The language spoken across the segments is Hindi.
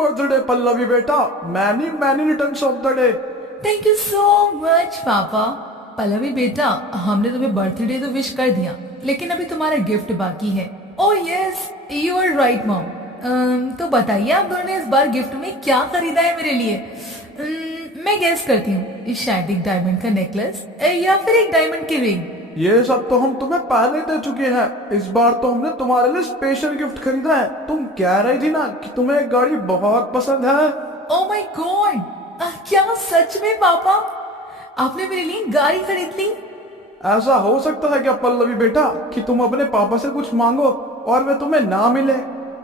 बर्थडे पल्लवी बेटा। Many many returns of the day. Thank you so much पापा। पल्लवी बेटा, हमने तुम्हें बर्थडे तो विश कर दिया, लेकिन अभी तुम्हारा गिफ्ट बाकी है। Oh yes, you are right mom. तो बताइए आप दोनों ने इस बार गिफ्ट में क्या खरीदा है मेरे लिए? मैं गेस करती हूँ, शायद एक डायमंड का नेकलेस या फिर एक डायमंड की रिंग। ये सब तो हम तुम्हें पहले दे चुके हैं। इस बार तो हमने तुम्हारे लिए स्पेशल गिफ्ट खरीदा है। तुम कह रही थी ना कि तुम्हें एक गाड़ी बहुत पसंद है। ओह माय गॉड, क्या सच में पापा आपने मेरे लिए गाड़ी खरीद ली? ऐसा हो सकता है क्या पल्लवी बेटा कि तुम अपने पापा से कुछ मांगो और वे तुम्हें ना मिले?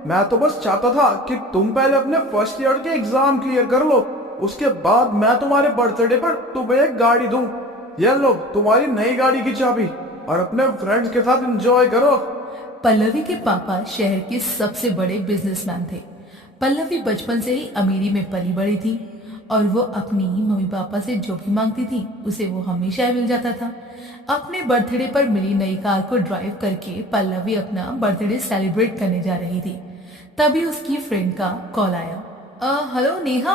मैं तो बस चाहता था कि तुम पहले अपने फर्स्ट ईयर के एग्जाम क्लियर कर लो, उसके बाद मैं तुम्हारे बर्थडे पर तुम्हें एक गाड़ी दूं। ये लो तुम्हारी नई गाड़ी की चाबी और अपने फ्रेंड्स के साथ एंजॉय करो। पल्लवी के पापा शहर के सबसे बड़े बिजनेसमैन थे। पल्लवी बचपन से ही अमीरी में पली बड़ी थी और वो अपनी मम्मी पापा से जो भी मांगती थी उसे वो हमेशा मिल जाता था। अपने बर्थडे पर मिली नई कार को ड्राइव करके पल्लवी अपना बर्थडे सेलिब्रेट करने जा रही थी। तभी उसकी फ्रेंड का कॉल आया। हेलो नेहा,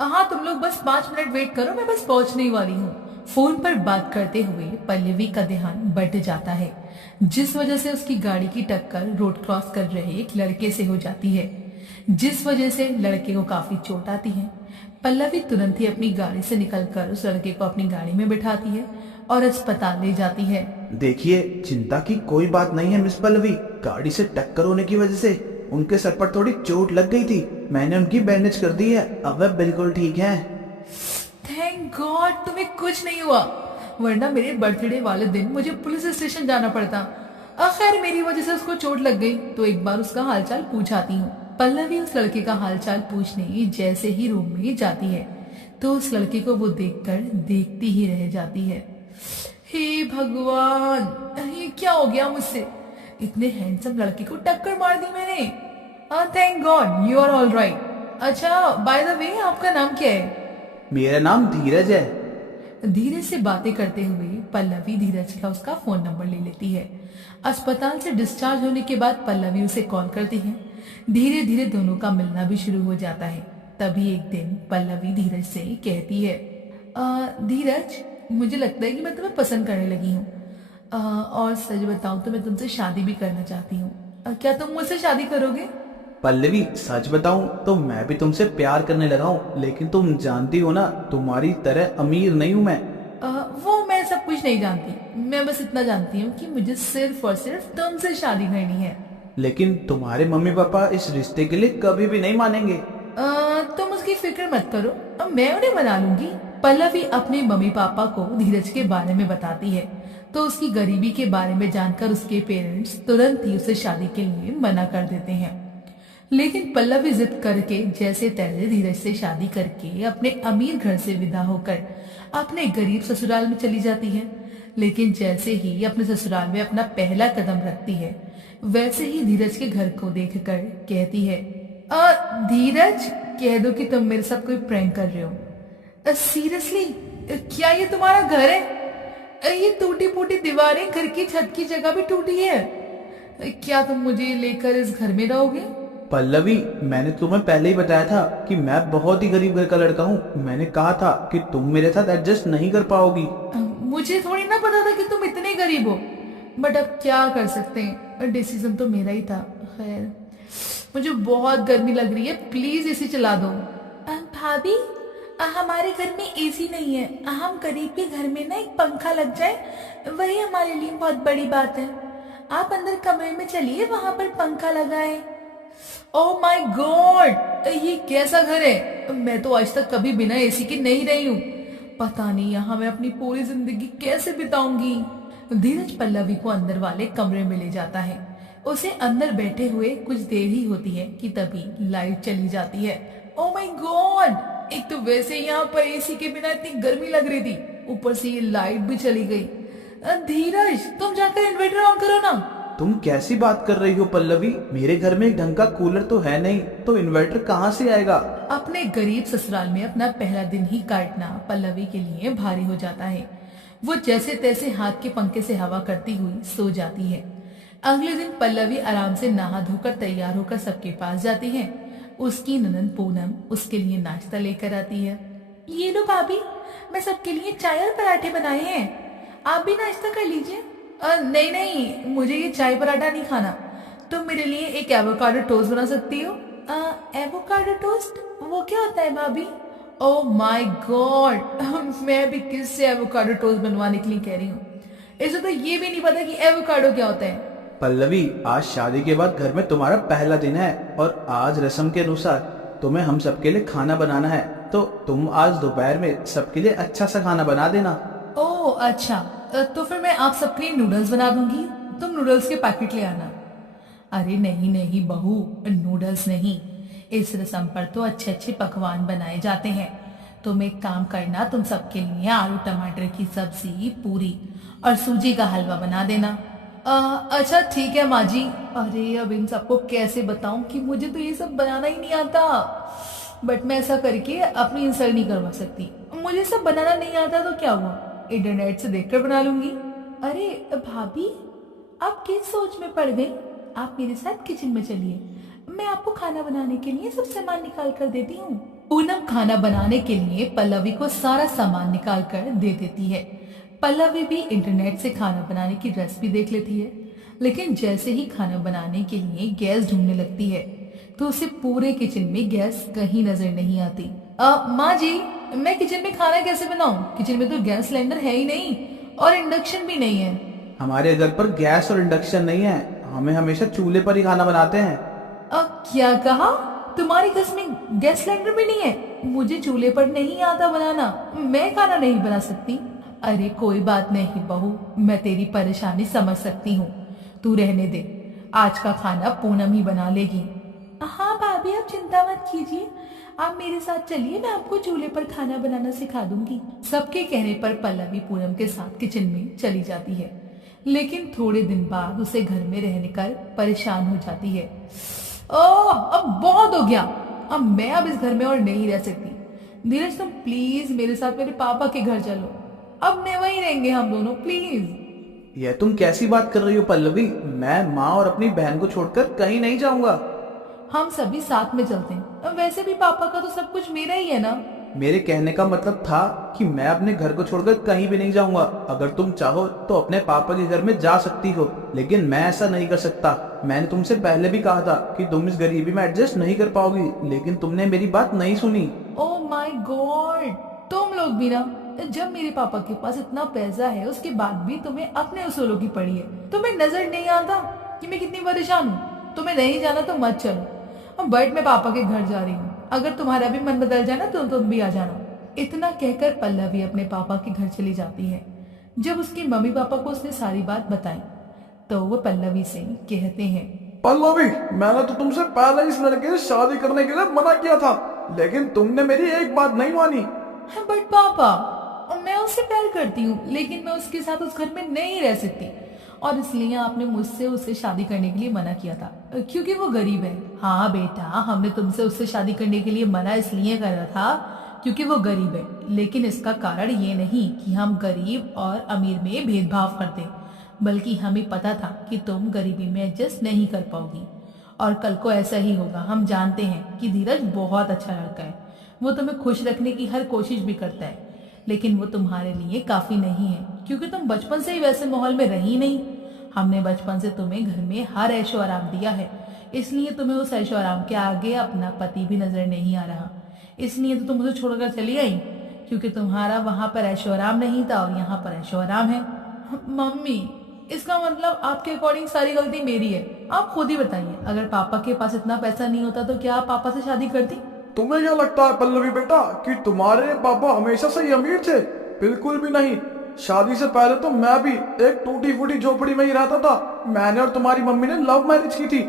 हाँ तुम लोग बस 5 मिनट वेट करो, मैं बस पहुंचने ही वाली हूँ। फोन पर बात करते हुए पल्लवी का ध्यान बट जाता है, जिस वजह से उसकी गाड़ी की टक्कर रोड क्रॉस कर रहे एक लड़के से हो जाती है, जिस वजह से लड़के को काफी चोट आती है। पल्लवी तुरंत ही अपनी गाड़ी से निकलकर उस लड़के को अपनी गाड़ी में बिठाती है और अस्पताल ले जाती है। देखिए, चिंता की कोई बात नहीं है मिस पल्लवी। गाड़ी से टक्कर होने की वजह से उनके सर पर थोड़ी चोट लग गई थी, मैंने उनकी बैंडेज कर दी है, अब वे बिल्कुल ठीक हैं। थैंक गॉड तुम्हें कुछ नहीं हुआ, वरना मेरे बर्थडे वाले दिन मुझे पुलिस स्टेशन जाना पड़ता। खैर मेरी वजह से उसको चोट लग गई तो एक बार उसका हालचाल पूछाती हूँ। पल्लवी उस लड़के का हालचाल पूछने जैसे ही रूम में जाती है तो उस लड़के को वो देखकर देखती ही रह जाती है। हे भगवान, ये क्या हो गया मुझसे? इतने हैंडसम लड़के को टक्कर मार दी मैंने। Thank god you are all right. अच्छा बाय द वे, आपका नाम क्या है? मेरा नाम धीरज है। धीरज से बातें करते हुए पल्लवी धीरज का उसका फोन नंबर ले लेती है। अस्पताल से डिस्चार्ज होने के बाद पल्लवी उसे कॉल करती है। धीरे धीरे दोनों का मिलना भी शुरू हो जाता है। तभी एक दिन पल्लवी धीरज से कहती है, धीरज मुझे लगता है कि मैं तुम्हें पसंद करने लगी हूँ, और सच बताऊं तो मैं तुमसे शादी भी करना चाहती हूँ। क्या तुम मुझसे शादी करोगे? पल्लवी सच बताऊं तो मैं भी तुमसे प्यार करने लगा हूँ, लेकिन तुम जानती हो ना, तुम्हारी तरह अमीर नहीं हूँ मैं। वो मैं सब कुछ नहीं जानती, मैं बस इतना जानती हूँ कि मुझे सिर्फ और सिर्फ तुमसे शादी करनी है। लेकिन तुम्हारे मम्मी पापा इस रिश्ते के लिए कभी भी नहीं मानेंगे। तुम उसकी फिक्र मत करो, अब मैं उन्हें मना लूंगी। पल्लवी अपने मम्मी पापा को धीरज के बारे में बताती है तो उसकी गरीबी के बारे में जानकर उसके पेरेंट्स तुरंत ही उसे शादी के लिए मना कर देते हैं। लेकिन पल्लवी जिद करके जैसे तैसे धीरज से शादी करके अपने अमीर घर से विदा होकर अपने गरीब ससुराल में चली जाती है। लेकिन जैसे ही अपने ससुराल में अपना पहला कदम रखती है वैसे ही धीरज के घर को देखकर कहती है, धीरज कह दो कि तुम मेरे साथ कोई प्रैंक कर रहे हो। सीरियसली क्या ये तुम्हारा घर है? ये टूटी फूटी दीवारें, घर की छत की जगह भी टूटी है। क्या तुम मुझे लेकर इस घर में रहोगे? पल्लवी, मैंने तुम्हें पहले ही बताया था कि मैं बहुत ही गरीब घर का लड़का हूँ। मैंने कहा था कि तुम मेरे साथ एडजस्ट नहीं कर पाओगी। मुझे थोड़ी ना पता था कि तुम इतने गरीब हो, बट अब क्या कर सकते हैं, डिसीजन तो मेरा ही था। खैर मुझे बहुत गर्मी लग रही है, प्लीज एसी चला दो। भाभी हमारे घर में एसी नहीं है, हम गरीब के घर में ना एक पंखा लग जाए वही हमारे लिए बहुत बड़ी बात है। आप अंदर कमरे में चलिए, वहां पर पंखा लगा है। ओह माय गॉड, ये कैसा घर है? मैं तो आज तक कभी बिना एसी के नहीं रही हूँ, पता नहीं यहाँ मैं अपनी पूरी जिंदगी कैसे बिताऊंगी। धीरज पल्लवी को अंदर वाले कमरे में ले जाता है। उसे अंदर बैठे हुए कुछ देर ही होती है कि तभी लाइट चली जाती है। ओह माय गॉड, एक तो वैसे यहाँ पर एसी के बिना इतनी गर्मी लग रही थी, ऊपर से ये लाइट भी चली गई। धीरज तुम जाकर इन्वर्टर ऑन करो ना। तुम कैसी बात कर रही हो पल्लवी? मेरे घर में एक ढंग का कूलर तो है नहीं, तो इन्वर्टर कहाँ से आएगा? अपने गरीब ससुराल में अपना पहला दिन ही काटना पल्लवी के लिए भारी हो जाता है। वो जैसे तैसे हाथ के पंखे से हवा करती हुई सो जाती है। अगले दिन पल्लवी आराम से नहा धोकर तैयार होकर सबके पास जाती है उसकी ननद पूनम उसके लिए नाश्ता लेकर आती है। ये लो भाभी, मैं सबके लिए चाय और पराठे बनाए हैं, आप भी नाश्ता कर लीजिए। नहीं नहीं, मुझे ये चाय पराठा नहीं खाना, तुम मेरे लिए एक एवोकाडो टोस्ट बना सकती हो। एवोकाडो टोस्ट, वो क्या होता है भाभी? ओह माय गॉड, मैं भी किससे एवोकाडो टोस्ट बनवाने के लिए कह रही हूँ, इसे तो ये भी नहीं पता कि एवोकाडो क्या होता है। पल्लवी, आज शादी के बाद घर में तुम्हारा पहला दिन है और आज रस्म के अनुसार तुम्हें हम सबके लिए खाना बनाना है, तो तुम आज दोपहर में सबके लिए अच्छा सा खाना बना देना। ओह अच्छा, तो फिर मैं आप सबके लिए नूडल्स बना दूंगी, तुम नूडल्स के पैकेट ले आना। अरे नहीं नहीं बहू, नूडल्स नहीं, इस रस्म पर तो अच्छे अच्छे पकवान बनाए जाते हैं। तुम एक काम करना, तुम सबके लिए आलू टमाटर की सब्जी, पूरी और सूजी का हलवा बना देना। अच्छा ठीक है माँ जी। अरे अब इन सबको कैसे बताऊं कि मुझे तो ये सब बनाना ही नहीं आता, बट मैं ऐसा करके अपनी इंसल्ट नहीं करवा सकती। मुझे सब बनाना नहीं आता तो क्या हुआ, इंटरनेट से देखकर बना लूंगी। अरे भाभी, आप किस सोच में पड़ गई? आप मेरे साथ किचन में चलिए, मैं आपको खाना बनाने के लिए सब सामान निकाल कर देती हूँ। पूनम खाना बनाने के लिए पल्लवी को सारा सामान निकाल कर दे देती है। पल्लवी भी इंटरनेट से खाना बनाने की रेसिपी देख लेती है, लेकिन जैसे ही खाना बनाने के लिए गैस ढूंढने लगती है तो उसे पूरे किचन में गैस कहीं नजर नहीं आती। माँ जी, मैं किचन में खाना कैसे बनाऊं? किचन में तो गैस सिलेंडर है ही नहीं और इंडक्शन भी नहीं है। हमारे घर पर गैस और इंडक्शन नहीं है, हमें हमेशा चूल्हे पर ही खाना बनाते हैं। क्या कहा? तुम्हारे घर में गैस सिलेंडर भी नहीं है? मुझे चूल्हे पर नहीं आता बनाना, मैं खाना नहीं बना सकती। अरे कोई बात नहीं बहू, मैं तेरी परेशानी समझ सकती हूँ, तू रहने दे, आज का खाना पूनम ही बना लेगी। हाँ भाभी, आप चिंता मत कीजिए, आप मेरे साथ चलिए, मैं आपको चूल्हे पर खाना बनाना सिखा दूंगी। सबके कहने पर पल्लवी पूनम के साथ किचन में चली जाती है, लेकिन थोड़े दिन बाद उसे घर में रहने कर परेशान हो जाती है। ओह अब बहुत हो गया, अब मैं अब इस घर में और नहीं रह सकती। धीरज तुम प्लीज मेरे साथ मेरे पापा के घर चलो, अब मैं वहीं रहेंगे हम दोनों, प्लीज। यह तुम कैसी बात कर रही हो पल्लवी? मैं माँ और अपनी बहन को छोड़कर कहीं नहीं जाऊंगा। हम सभी साथ में चलते हैं, वैसे भी पापा का तो सब कुछ मेरा ही है ना। मेरे कहने का मतलब था कि मैं अपने घर को छोड़कर कहीं भी नहीं जाऊंगा। अगर तुम चाहो तो अपने पापा के घर में जा सकती हो, लेकिन मैं ऐसा नहीं कर सकता। मैंने तुमसे पहले भी कहा था कि तुम इस गरीबी में एडजस्ट नहीं कर पाओगी, लेकिन तुमने मेरी बात नहीं सुनी। ओह माय गॉड, तुम लोग भी ना, जब मेरे पापा के पास इतना पैसा है उसके बाद भी तुम्हें अपने उसूलों की पड़ी है। तुम्हें नजर नहीं आता कि मैं कितनी परेशान हूँ? तुम्हें नहीं जाना तो मत चलो, बट मैं पापा के घर जा रही हूँ, अगर तुम्हारा भी मन बदल जाए ना तो तुम भी आ जाना। इतना कहकर पल्लवी अपने पापा के घर चली जाती है। जब उसके मम्मी पापा को उसने सारी बात बताई तो वो पल्लवी से कहते हैं, पल्लवी, मैंने तो तुमसे पहले इस लड़के से शादी करने के लिए मना किया था, लेकिन तुमने मेरी एक बात नहीं मानी। बट पापा, मैं उससे प्यार करती हूँ, लेकिन मैं उसके साथ उस घर में नहीं रह सकती, और इसलिए आपने मुझसे उससे शादी करने के लिए मना किया था क्योंकि वो गरीब है। हाँ बेटा, हमने तुमसे उससे शादी करने के लिए मना इसलिए करा था क्योंकि वो गरीब है, लेकिन इसका कारण ये नहीं कि हम गरीब और अमीर में भेदभाव करते, बल्कि हमें पता था कि तुम गरीबी में एडजस्ट नहीं कर पाओगी और कल को ऐसा ही होगा। हम जानते हैं कि धीरज बहुत अच्छा लड़का है, वो तुम्हें खुश रखने की हर कोशिश भी करता है, लेकिन वो तुम्हारे लिए काफी नहीं है क्योंकि तुम बचपन से ही वैसे माहौल में रही नहीं। हमने बचपन से तुम्हें घर में हर ऐशो आराम दिया है, इसलिए तुम्हें उस ऐशो आराम के आगे अपना पति भी नजर नहीं आ रहा। इसलिए तो तुम मुझे छोड़कर चली आई क्योंकि तुम्हारा वहां पर ऐशो आराम नहीं था और यहाँ पर ऐशो आराम है। मम्मी, इसका मतलब आपके अकॉर्डिंग सारी गलती मेरी है। आप खुद ही बताइए, अगर पापा के पास इतना पैसा नहीं होता तो क्या आप पापा से शादी करती? तुम्हें क्या लगता है पल्लवी बेटा कि तुम्हारे पापा हमेशा से ही अमीर थे? बिल्कुल भी नहीं। शादी से पहले तो मैं भी एक टूटी फूटी झोपड़ी में ही रहता था। मैंने और तुम्हारी मम्मी ने लव मैरिज की थी।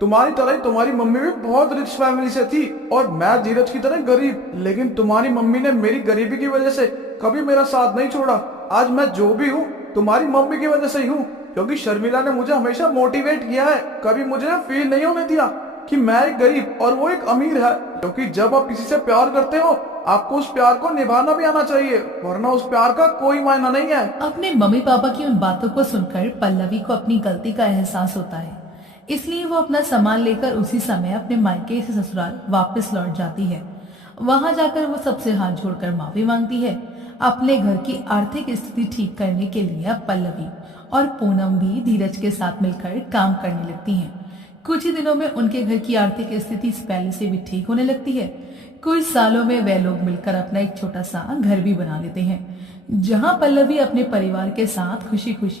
तुम्हारी तरह ही तुम्हारी मम्मी भी बहुत रिच फैमिली से थी और मैं धीरज की तरह गरीब, लेकिन तुम्हारी मम्मी ने मेरी गरीबी की वजह से कभी मेरा साथ नहीं छोड़ा। आज मैं जो भी हूँ तुम्हारी मम्मी की वजह से ही हूँ, क्योंकि शर्मिला ने मुझे हमेशा मोटिवेट किया है, कभी मुझे फील नहीं होने दिया कि मैं एक गरीब और वो एक अमीर है। क्योंकि जब आप किसी से प्यार करते हो आपको उस प्यार को निभाना भी आना चाहिए, वरना उस प्यार का कोई मायना नहीं है। अपने मम्मी पापा की उन बातों को सुनकर पल्लवी को अपनी गलती का एहसास होता है, इसलिए वो अपना सामान लेकर उसी समय अपने मायके से ससुराल वापस लौट जाती है। वहां जाकर वो सबसे हाथ जोड़कर माफी मांगती है। अपने घर की आर्थिक स्थिति ठीक करने के लिए अब पल्लवी और पूनम भी धीरज के साथ मिलकर काम करने लगती हैं। कुछ ही दिनों में उनके घर की आर्थिक स्थिति पहले से भी ठीक होने लगती है। कुछ सालों में वे लोग मिलकर अपना एक छोटा सा घर भी बना लेते हैं, जहां पल्लवी अपने परिवार के साथ खुशी खुशी